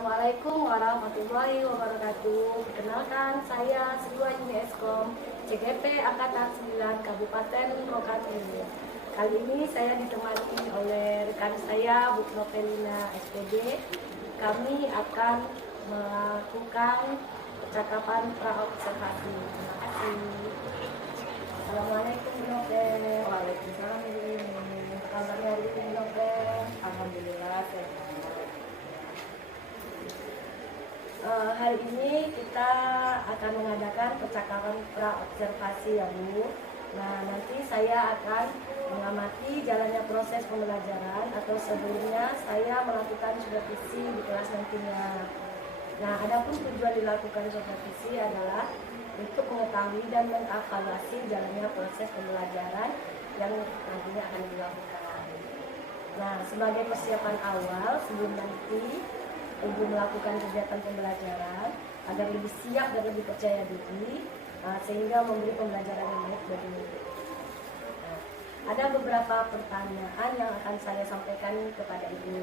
Assalamualaikum warahmatullahi wabarakatuh. Perkenalkan, saya Sriwayuni Eskom, CGP Angkatan 9 Kabupaten Rokan Timur. Kali ini saya ditemani oleh rekan saya, Bu Novelina SPD. Kami akan melakukan percakapan pra-observasi. Terima kasih. Assalamualaikum Bu Novel. Waalaikumsalam Ibu Ini. Apa kabarnya hari ini Bu Novel? Alhamdulillah sehat. Hari ini kita akan mengadakan percakapan pra-observasi ya Bu. Nah, nanti saya akan mengamati jalannya proses pembelajaran atau sebelumnya saya melakukan supervisi di kelas nantinya. Nah, adapun tujuan dilakukan supervisi adalah untuk mengetahui dan mengevaluasi jalannya proses pembelajaran yang nantinya akan dilakukan. Nah, sebagai persiapan awal sebelum nanti Ibu melakukan kegiatan pembelajaran agar lebih siap dan lebih percaya diri, sehingga memberi pembelajaran yang baik bagi Ibu. Nah, ada beberapa pertanyaan yang akan saya sampaikan kepada Ibu.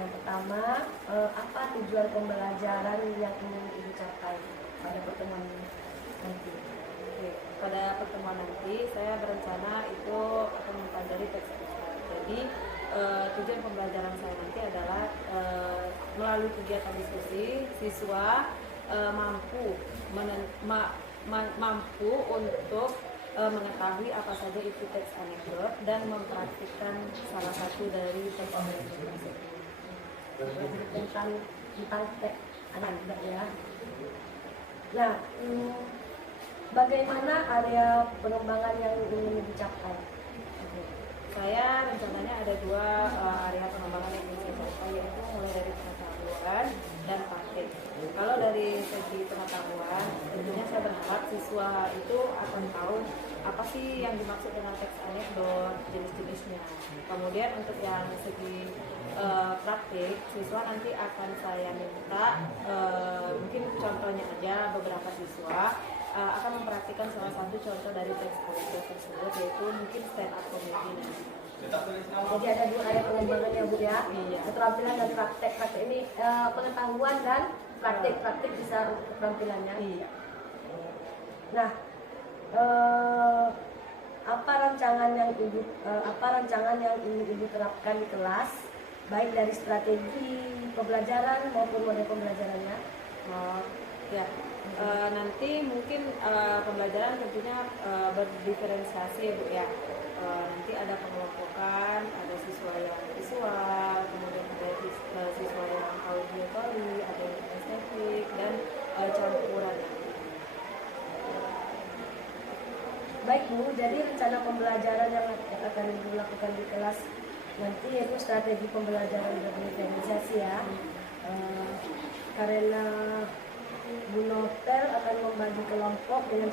Yang pertama, apa tujuan pembelajaran yang ingin Ibu capai pada pertemuan nanti? Oke, pada pertemuan nanti saya berencana itu akan mempelajari teks visual. Jadi tujuan pembelajaran saya nanti adalah melalui kegiatan diskusi siswa mampu untuk mengetahui apa saja isi teks anekdot dan mempraktikkan salah satu dari teks anekdot tersebut. Tentang teks anekdot ya. Nah, bagaimana area pengembangan yang ingin dicapai? Saya rencananya ada dua area pengembangan yang ingin saya capai, yaitu mulai dari pengetahuan dan praktik. Kalau dari segi pengetahuan, tentunya saya berharap siswa itu akan tahu apa sih yang dimaksud dengan teks anekdot, jenis-jenisnya. Kemudian untuk yang segi praktik, siswa nanti akan saya minta mungkin contohnya aja, beberapa siswa akan mempraktikkan salah satu contoh dari teks anekdot tersebut, yaitu mungkin stand up comedy. Jadi ada dua area pengembangan ya Bu ya. Iya. Keterampilan dan praktek. Praktek ini pengetahuan dan praktik bisa keterampilannya. Iya. Nah, apa rancangan yang ingin Ibu terapkan di kelas, baik dari strategi pembelajaran maupun model pembelajarannya? Ya, nanti mungkin pembelajaran tentunya berdiferensiasi ya Bu ya. Nanti ada pengelompokan, ada siswa yang visual, kemudian ada siswa yang auditory, ada yang estetik, dan campuran. Baik Bu, jadi rencana pembelajaran yang akan Ibu lakukan di kelas nanti yaitu strategi pembelajaran berdiferensiasi ya. Karena Bu Novel akan membagi kelompok dengan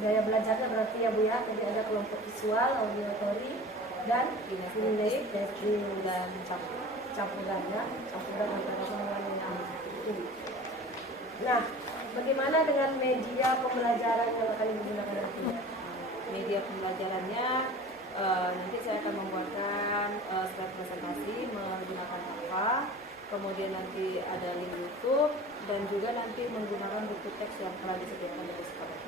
gaya belajarnya berarti ya Bu ya. Jadi ada kelompok visual, auditory, dan kinestetik dan campuran antara semuanya. Nah, bagaimana dengan media pembelajaran yang akan digunakan nanti? Media pembelajarannya nanti saya akan membuatkan slide presentasi menggunakan Canva. Kemudian nanti ada link YouTube dan juga nanti menggunakan buku teks yang telah disediakan dari sekolah.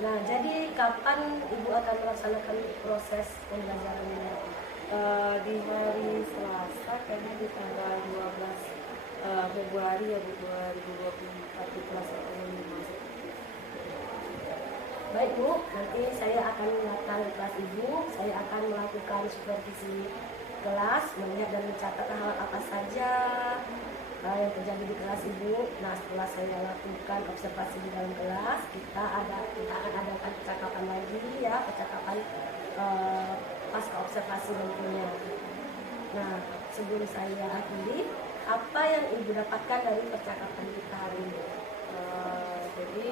Nah, jadi kapan Ibu akan melaksanakan proses pembelajaran ini? Di hari Selasa, kayaknya di tanggal 12 Februari ya, 2024 di kelas 5. Baik Bu, nanti saya akan datang ke kelas Ibu, saya akan melakukan supervisi kelas, melihat dan mencatat hal apa saja yang terjadi di kelas Ibu. Nah, setelah saya lakukan observasi di dalam kelas, kita akan adakan percakapan lagi ya, percakapan pasca observasi nantinya. Nah, sebelum saya akhiri, apa yang Ibu dapatkan dari percakapan kita hari ini? Jadi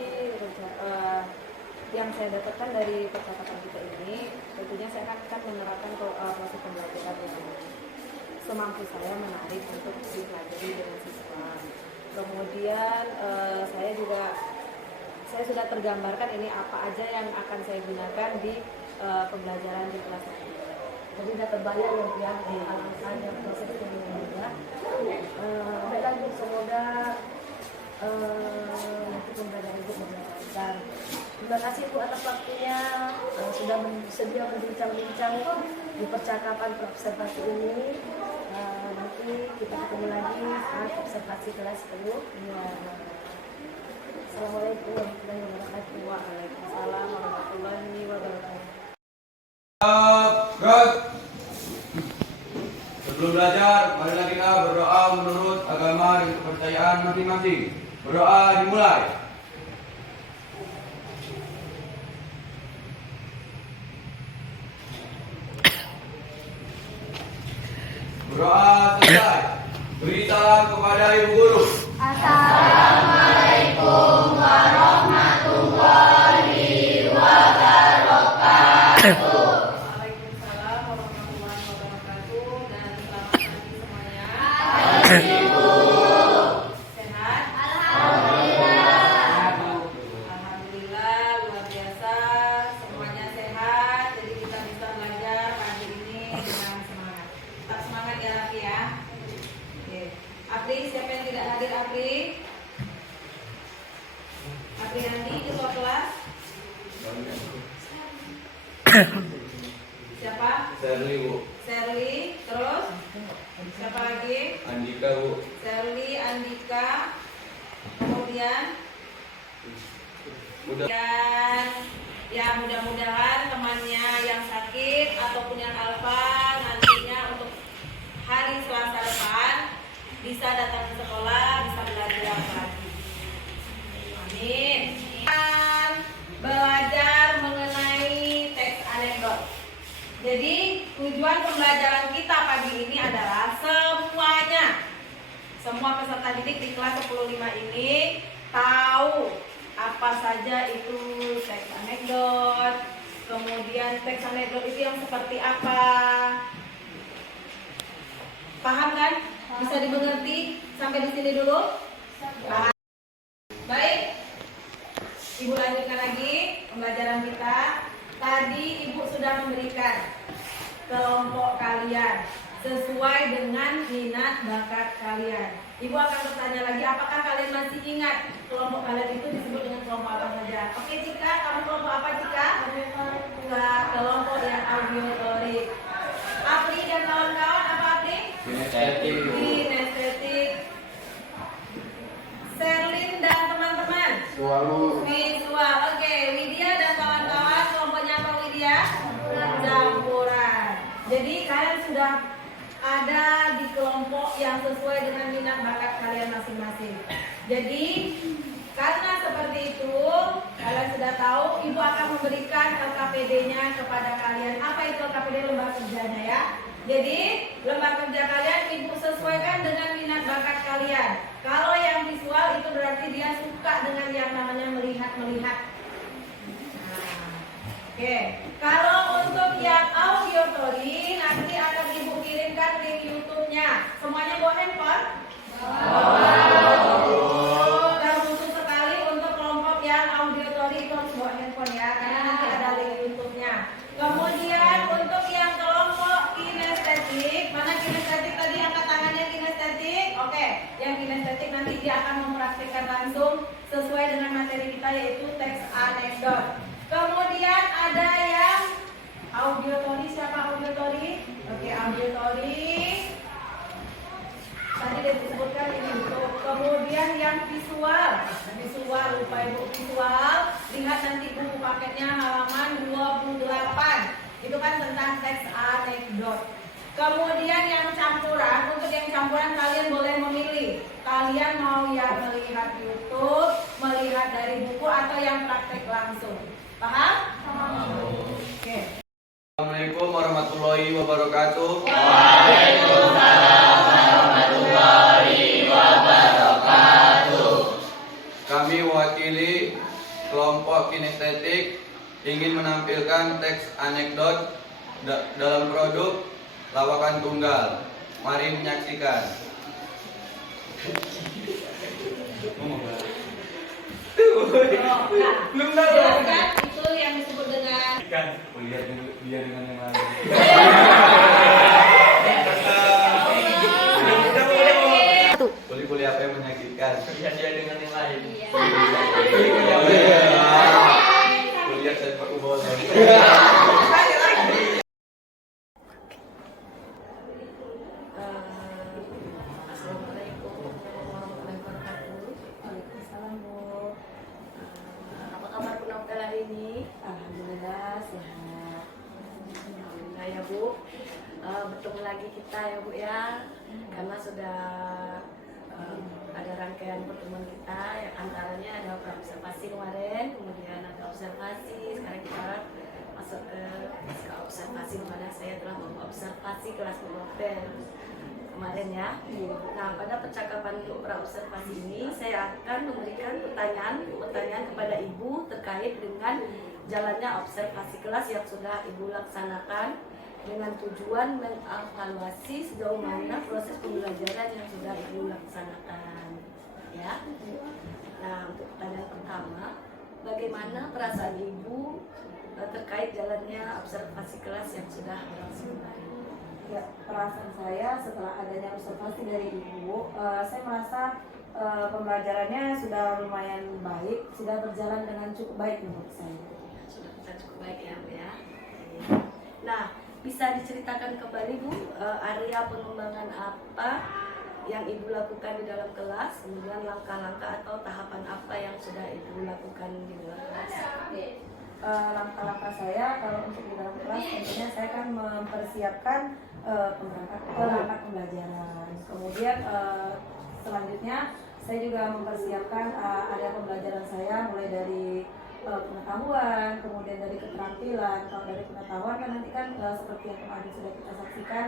yang saya dapatkan dari percakapan kita ini, tentunya saya akan menerapkan proses pembelajaran yang semampu saya menarik untuk dipelajari dengan siswa. Kemudian saya sudah tergambarkan ini apa aja yang akan saya gunakan di pembelajaran di kelas ini. jadi udah terbayang ya alasannya proses ini ya. Baiklah Bu, semoga nanti pembelajaran Ibu bermanfaat. Terima kasih Bu atas waktunya, sudah bersedia berbincang-bincang di percakapan observasi ini. Nanti kita ketemu lagi saat observasi kelas 10. Ya. Assalamualaikum warahmatullahi wabarakatuh. Waalaikumsalam warahmatullahi wabarakatuh. Sebelum belajar, marilah kita berdoa menurut agama dan kepercayaan masing-masing. Berdoa dimulai. Berdoa selesai. Beri salam kepada Ibu Guru. Assalamualaikum warahmatullahi wabarakatuh. Waalaikumsalam warahmatullahi wabarakatuh dan selamat pagi semuanya. Ibu. Sehat? Alhamdulillah. Alhamdulillah, luar biasa. Semuanya sehat. Jadi kita bisa belajar pagi ini dengan semangat. Tetap semangat ya Raffi ya. Oke. Apri, siapa yang tidak hadir Apri? Apri Andi, ketua kelas. Siapa? Serli Bu. Serli. Terus? Siapa lagi? Andika Bu. Serli, Andika. Kemudian ya mudah-mudahan temannya yang sakit ataupun yang alfa nantinya untuk hari Selasa depan bisa datang ke sekolah, bisa belajar lagi. Amin. Dan belajar mengenai teks anekdot. Jadi tujuan pembelajaran kita pagi ini adalah semua peserta didik di kelas 105 ini tahu apa saja itu teks anekdot, kemudian teks anekdot itu yang seperti apa. Paham kan? Bisa dimengerti sampai di sini dulu? Paham. Baik. Ibu lanjutkan lagi pembelajaran kita. Tadi Ibu sudah memberikan kelompok kalian sesuai dengan minat bakat kalian. Ibu akan bertanya lagi, apakah kalian masih ingat kelompok kalian itu disebut dengan kelompok apa saja? Oke Cika, kamu kelompok apa Cika? Kelompok yang audiotorik. Apri dan kawan-kawan apa Apri? Kinestetik. Kinestetik. Serlin dan teman-teman? Visual. Oke, Widya dan kawan-kawan kelompoknya apa Widya? Campuran. Jadi kalian sudah ada di kelompok yang sesuai dengan minat bakat kalian masing-masing. Jadi karena seperti itu, kalian sudah tahu, Ibu akan memberikan LKPD-nya kepada kalian. Apa itu LKPD? Lembar kerjanya ya. Jadi lembar kerja kalian Ibu sesuaikan dengan minat bakat kalian. Kalau yang visual itu berarti dia suka dengan yang namanya melihat-melihat. Oke, kalau untuk yang audiotory nanti akan Ibu kirimkan link YouTube-nya. Semuanya bawa handphone? Dan khusus sekali untuk kelompok yang audiotory itu harus bawa handphone ya, karena nanti ada link YouTube-nya. Kemudian untuk yang kelompok kinestetik, mana kinestetik tadi angkat tangannya kinestetik? Oke, yang kinestetik nanti dia akan mempraktikkan langsung sesuai dengan materi kita yaitu teks anekdot. Kemudian ada yang audiotory, siapa audiotory? Oke, audiotory. Tadi dia disebutkan ini untuk. Kemudian yang visual, lupa Ibu visual. Lihat nanti buku paketnya halaman 28. Itu kan tentang teks anekdot. Kemudian yang campuran, untuk yang campuran kalian boleh memilih. Kalian mau yang melihat YouTube, melihat dari buku atau yang praktek langsung. Paham? Oke. Assalamualaikum warahmatullahi wabarakatuh. Waalaikumsalam warahmatullahi wabarakatuh. Kami mewakili kelompok kinestetik ingin menampilkan teks anekdot dalam produk lawakan tunggal. Mari menyaksikan. Jelaskan itu yang disebut dengan Lihat dia dengan yang lain. Kuliah saya Pak Ubon. Assalamualaikum warahmatullahi wabarakatuh. Waalaikumsalam, Bu. Apa kabar Bu Novel hari ini? Alhamdulillah sehat. Alhamdulillah ya Bu. Bertemu lagi kita ya Bu ya, karena sudah ada rangkaian pertemuan kita yang antaranya ada observasi kemarin, kemudian ada observasi, sekarang kita masuk ke observasi di mana saya telah mengobservasi kelas Bu Novel kemarin ya. Nah, pada percakapan pra-observasi ini saya akan memberikan pertanyaan kepada Ibu terkait dengan jalannya observasi kelas yang sudah Ibu laksanakan dengan tujuan mengevaluasi sejauh mana proses pembelajaran yang sudah Ibu laksanakan. Ya. Nah, untuk pertanyaan pertama, bagaimana perasaan Ibu terkait jalannya observasi kelas yang sudah berlangsung kemarin? Ya, perasaan saya setelah adanya observasi dari Ibu, saya merasa pembelajarannya sudah lumayan baik, sudah berjalan dengan cukup baik menurut saya. Sudah cukup baik ya Bu ya. Nah, bisa diceritakan kembali Bu, area pengembangan apa yang Ibu lakukan di dalam kelas, kemudian langkah-langkah atau tahapan apa yang sudah Ibu lakukan di dalam kelas? Langkah-langkah saya kalau untuk di dalam kelas tentunya saya akan mempersiapkan perangkat pembelajaran. Kemudian selanjutnya saya juga mempersiapkan area pembelajaran saya mulai dari pengetahuan, kemudian dari keterampilan. Kalau dari pengetahuan kan nanti kan seperti yang kemarin sudah kita saksikan,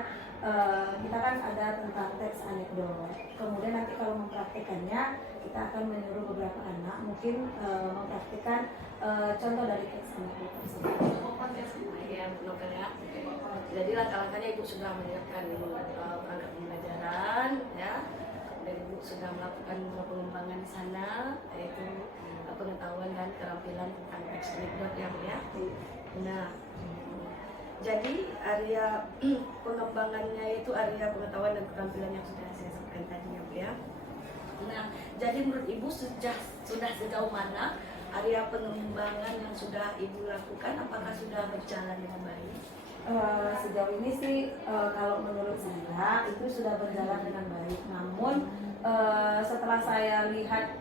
kita kan ada tentang teks anekdot. Kemudian nanti kalau mempraktekannya, kita akan menyuruh beberapa anak mungkin mempraktikkan contoh dari teks anekdot tersebut. Ya, Bu Novel ya. Jadi langkah-langkahnya Ibu sudah menyiapkan perangkat pembelajaran, ya. Dan Ibu sudah melakukan pengembangan di sana, yaitu pengetahuan dan keterampilan tentang teks anekdot ya Bu ya. Nah, jadi area pengembangannya itu area pengetahuan dan keterampilan yang sudah saya sampaikan tadi ya Bu ya. Nah, jadi menurut Ibu sudah sejauh mana area pengembangan yang sudah Ibu lakukan, apakah sudah berjalan dengan baik? Sejauh ini sih kalau menurut saya itu sudah berjalan dengan baik. Namun setelah saya lihat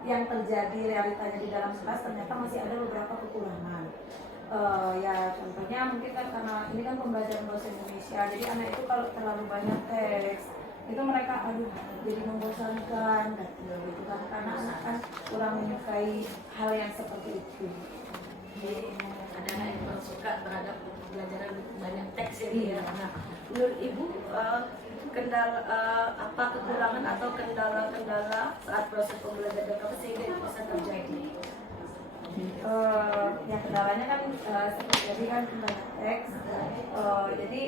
yang terjadi realitanya di dalam kelas, ternyata masih ada beberapa kekurangan. Ya contohnya mungkin kan karena ini kan pembelajaran bahasa Indonesia, jadi anak itu kalau terlalu banyak teks itu mereka jadi membosankan gitu kan, karena anak kan kurang menyukai hal yang seperti itu. Jadi ada anak yang kurang suka terhadap pembelajaran banyak teks ya. Iya. Nah, menurut Ibu kendala apa kekurangan atau kendala-kendala saat proses pembelajaran apa sehingga itu bisa terjadi? Yang kendalanya kan seperti tadi kan banyak teks, jadi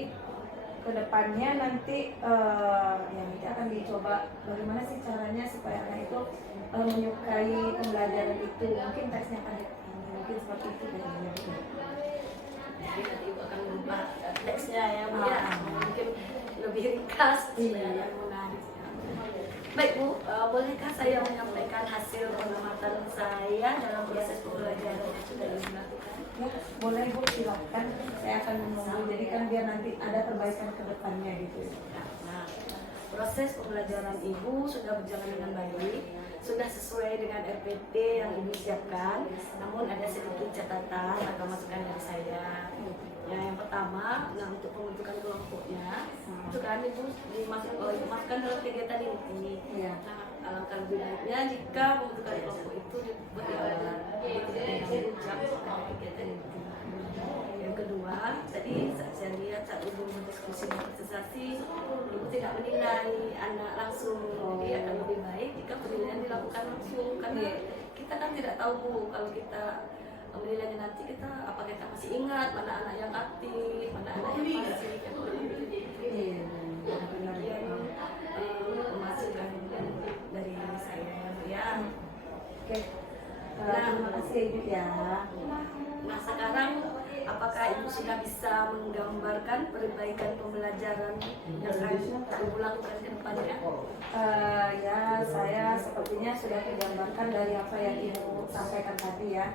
kedepannya nanti ya nanti akan dicoba bagaimana sih caranya supaya anak itu menyukai pembelajaran itu, mungkin teksnya pendek ini, mungkin seperti itu kayaknya. Jadi nanti Ibu akan merubah teksnya ya Bu ya, mungkin lebih ringkas dan menarik. Baik Bu, bolehkah saya menyampaikan hasil pengamatan saya dalam proses pembelajaran yang sudah dilakukan? Ya, boleh Bu, silakan. Saya akan menunggu. Jadi kan biar nanti ada perbaikan ke depannya gitu. Nah, proses pembelajaran Ibu sudah berjalan dengan baik, sudah sesuai dengan RPP yang Ibu siapkan. Namun ada sedikit catatan atau masukan dari saya. Ya, yang pertama, nah untuk pembentukan kelompoknya, itu kan Ibu dimasukkan dalam kegiatan inti. Iya. Nah, alangkah lebih baiknya jika pembentukan kelompok itu dibuat di awal, tidak mengganggu jam pada kegiatan inti. Yang kedua, tadi saya lihat saat Ibu berdiskusi dan presentasi, Ibu tidak menilai anak langsung. Jadi akan lebih baik jika penilaian dilakukan langsung, karena kita kan tidak tahu Bu, kalau kita menilainya nanti kita apa kita masih ingat mana anak yang aktif, mana anak yang pasif, yang masukan dari saya ya. Oke. Terima kasih Ibu ya. Nah sekarang apakah apakah Ibu sudah bisa menggambarkan perbaikan pembelajaran yang akan Ibu lakukan ke depannya? Ya, saya sepertinya sudah tergambarkan dari apa yang Ibu sampaikan tadi ya.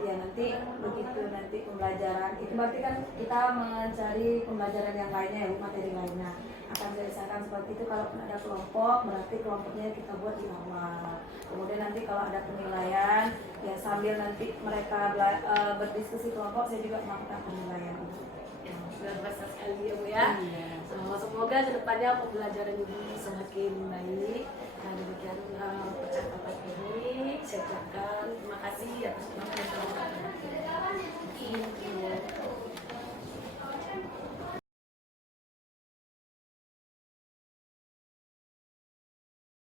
Ya nanti begitu nanti pembelajaran itu berarti kan kita mencari pembelajaran yang lainnya ya, materi lainnya akan diselesaikan seperti itu. Kalau ada kelompok berarti kelompoknya kita buat di awal, kemudian nanti kalau ada penilaian ya sambil nanti mereka berdiskusi kelompok saya juga melakukan penilaian itu. Luar biasa sekali ya Bu ya. Semoga kedepannya pembelajaran Ibu semakin baik. Nah demikian percakapan ini saya ucapkan terima kasih atas